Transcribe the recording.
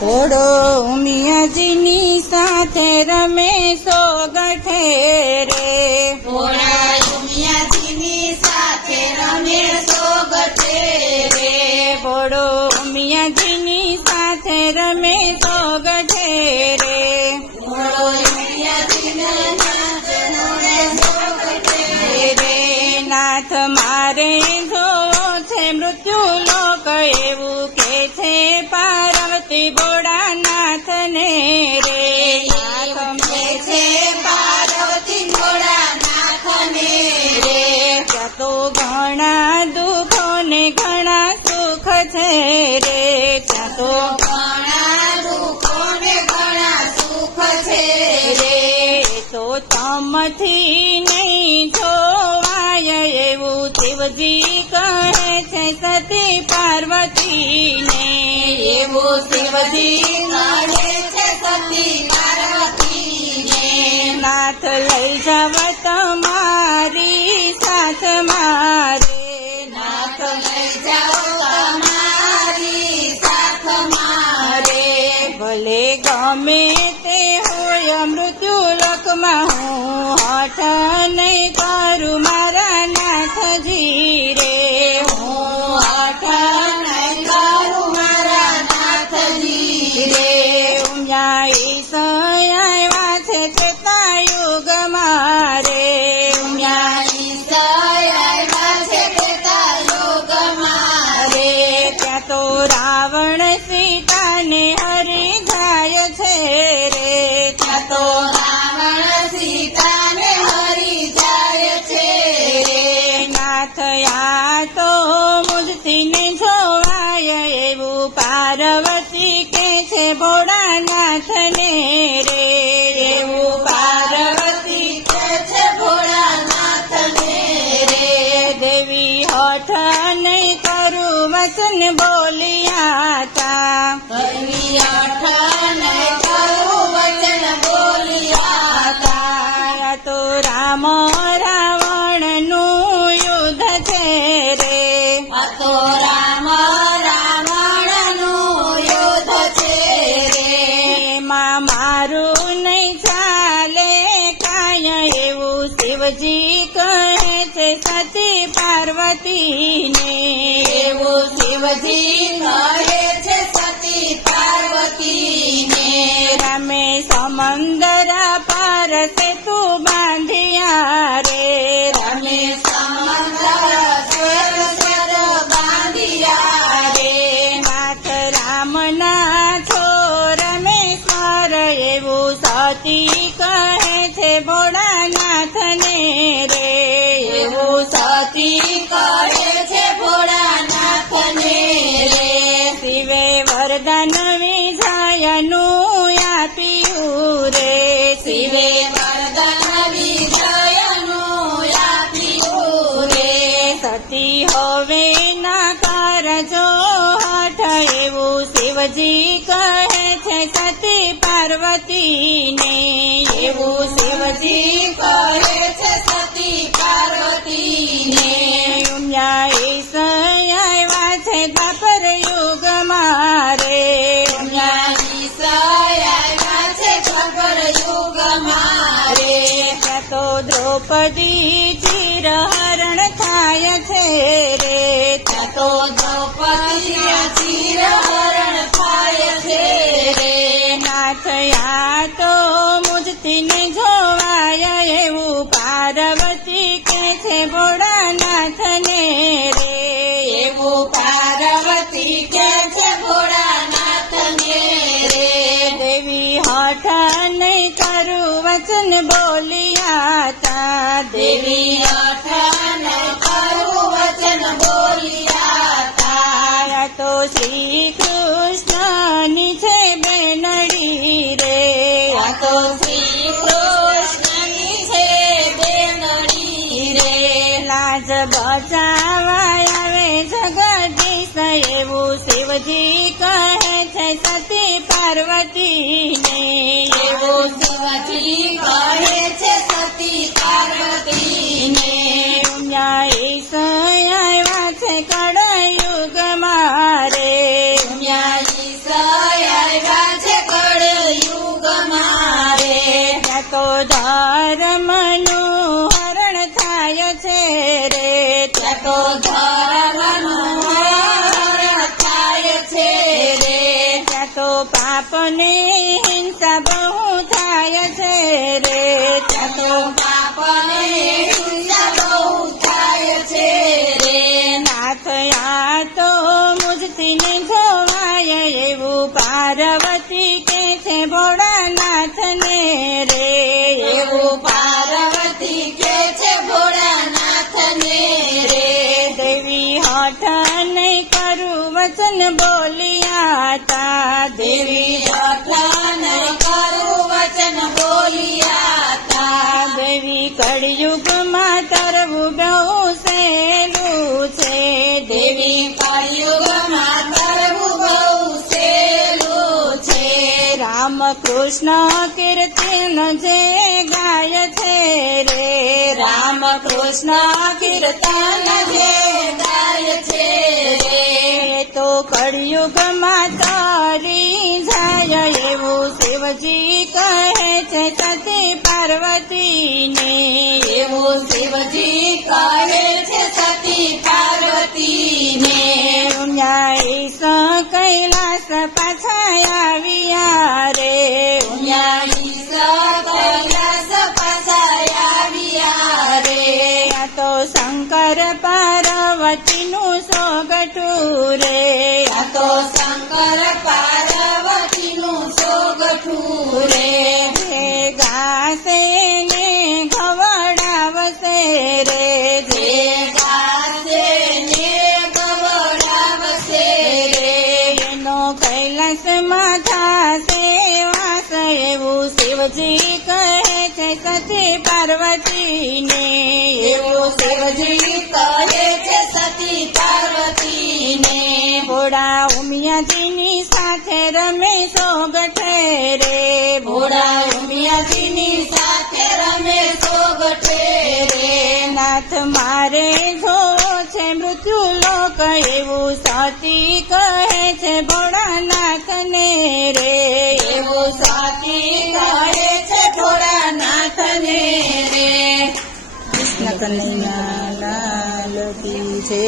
ઘોડો ઉમિયાજીની સાથે રમે સોગઠે રે, ઘોડા ઉમિયાજીની સાથે રમે સોગઠે રે, ઘોડો ઉમિયાજીની સાથે રમે સોગઠે રે, ઘોડો ઉમિયાજીની સાથે રમે સોગઠે રે, નાથ મારે જોવો છે મૃત્યુ લોક એવું કે છે પાર્વતી ભોળાનાથને રે, નાથ કે છે પાર્વતી ભોળાનાથને રે, ત્યાં તો ઘણા દુઃખો ને ઘણા સુખ છે રે, ત્યાં તો ઘણા દુઃખો ને ઘણા સુખ છે રે, તો તમથી નહીં જોવાય એવું શિવજી કહે છે સતી પાર્વતીને, એવું શિવજી કહે છે સતી પાર્વતીને, નાથ લઈ જાવ તમારી સાથ મારે, નાથ લઈ જાઓ તમારી સાથ મારે, ભલે ગમે તે હોય મૃત્યુ લોકમાં હું હઠ નહીં કરું મારા નાથજી રે, હું હઠ નહીં કરું મારા નાથજી રે, ઉમિયા ઈશ આવ્યા છે ત્રેતાયુગ મારે, ઉમિયા ઈશ આવ્યા છે ત્રેતાયુગ મારે, ત્યાં તો રાવણ સીતાને હરી જાય છે રે, ત્યાં તો રાવણ સીતાને હરી જાય છે રે, નાથ આ તો મુજથી ને જોવાય એવું પાર્વતી કે છે ભોળાનાથને રે, એવું પાર્વતી કે છે ભોળાનાથને રે, દેવી હઠ નહીં કરું વચન બોલિયા તા, દેવી હઠ નહીં કરું વચન બોલિયા તારા તો રામ રાવણનું યુદ્ધ છે રે, આ તો રામ રાવણનું યુદ્ધ છે રે, એમાં મારું નહીં ચાલે કાંઈ એવું શિવજી કહે છે સતી પાર્વતીને, એવું શિવજી કહે છે સતી પાર્વતીને, રામે સમંદર પાર સેતુ બાંધ્યા રે, રામે સમંદર સ્વર બાંધ્યા રે, નાથ રામના છોર મેશ્વર એવું સતી કહે છે ભોળાનાથને રે, એવું સતી કહે છે ભોળાનાથને રે, શિવે વરદાન વિજયનું આપ્યું રે, શિવે વરદાન વિજયનું આપ્યું રે, સતી હવે ના કરજો હઠ એવું શિવજી કહે છે સતી પાર્વતીને, એવું શિવજી કહે છે સતી પાર્વતીને, ઉમિયા ઈશ આવ્યા છે દ્વાપર યુગ મારે, ઉમિયા ઈશ આવ્યા છે દ્વાપર યુગ મારે, ત્યાં તો દ્રૌપદી ચિરહરણ થાય છે રે, ત્યાં તો દ્રૌપદી ચિરહરણ થાય છે રે, નાથ આ તો મુજથી ને જોવાય એવું પાર્વતી કે છે ભોળાનાથને રે, એવું પાર્વતી કે છે ભોળાનાથને રે, દેવી હઠ નહીં કરું વચન બોલિયા તા, દેવી હઠ નહીં કરું વચન બોલિયા તારા તો શ્રી કૃષ્ણની છે બેનડી રે, આ તો શ્રી કૃષ્ણની છે બેનડી રે, લાજ બચાવા આવે જગદીશ એવું શિવજી કહે છે સતી પાર્વતીને, એવું શિવજી કહે છે સતી પાર્વતીને, ઉમિયા ઈશ આવ્યા છે કળયુગ મારે, ઉમિયા ઈશ આવ્યા તો ધર્મનું હરણ થાય છે રે ત્યાં તો પાપને હિંસા બહુ થાય છે રે ત્યાં તો પાપને હિંસા બહુ થાય છે રે નાથ આ તો મુજથી ને જોવાય એવું પાર્વતી કે છે ભોળાનાથને રે એવું પાર્વતી કે છે ભોળાનાથને રે દેવી હઠ નહીં કરું વચન બોલિયા તા દેવી અઠન કરું વચન બોલિયા તા દેવી કળિયુગમાં તરવું બહુ સહેલું છે દેવી કળિયુગમાં તરવું બહુ સહેલું છે રામ કૃષ્ણ કીર્તન જે ગાય છે રે રામ કૃષ્ણ કીર્તન જે ગાય છે રે એ તો કળિયુગમાં તરી જાય એવું શિવજી કહે છે સતી પાર્વતીને એવું શિવજી કહે છે સતી પાર્વતીને ઈશ કૈલાસ પાછા આવ્યા રે ઈશ કૈલાસ પાછા આવ્યા રે આ તો શંકર પાર્વતીનું સોગઠું રે આ તો શંકર પાર્વતીનું સોગઠું રે જે ગાશે ને ખવડાવશે રે જે ગાશે ને ગવડાવશે રે એનો કૈલાસમાં થાશે વાસ એવું શિવજી કહે છે સતી પાર્વતીને એવું શિવજી કહે છે સતી પાર્વતીને ભોળા ઉમિયાજીની સાથે રમે સોગઠે રે ભોળા ઉમિયાજીની સાથે રમે સોગઠે રે નાથ મારે જોવો છે મૃત્યુ લોક એવું સતી કહે છે ભોળાનાથને રે એવું સતી કહે છે ભોળાનાથને રે કૃષ્ણ કનૈયા લાલ કી જય